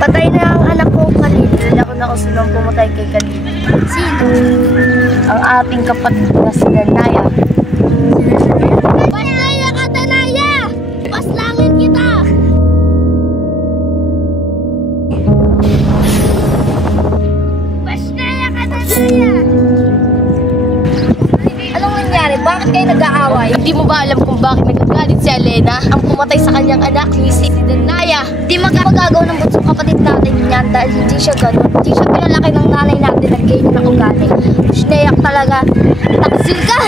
Patay na ang anak ko, Khalil. Hindi ako na kung sinong pumatay kay Khalil. Sino? Ang ating kapatid na si Danaya. Pasnaya ka, Danaya! Paslangin kita! Pasnaya ka, Danaya! Anong nangyari? Bakit kayo nag-aaway? Hindi mo ba alam kung bakit nagagalit si Elena? Ang pumatay sa kanyang anak ni si Danaya. Hindi magagawa ng bunsong kapatid natin yan dahil hindi siya ganun. Hindi siya pinalaki ng nanay natin at ganyan ang ugali. Shneyak talaga. Taksil ka!